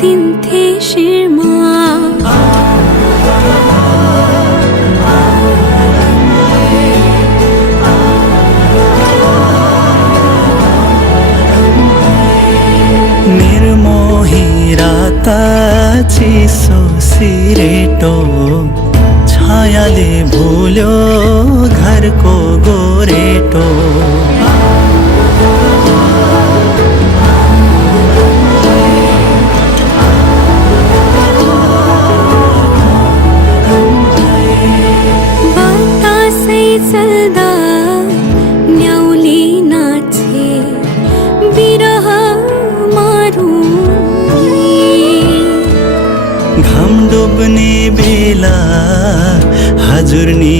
दिन्थे शिरमा। निर्मोही रात चिसो सिरेटो छायाले भुल्यो घरको गोरेटो। बतासै चल्दा न्याउली नाचे बिरह घाम डुब्ने बेला हजुर नि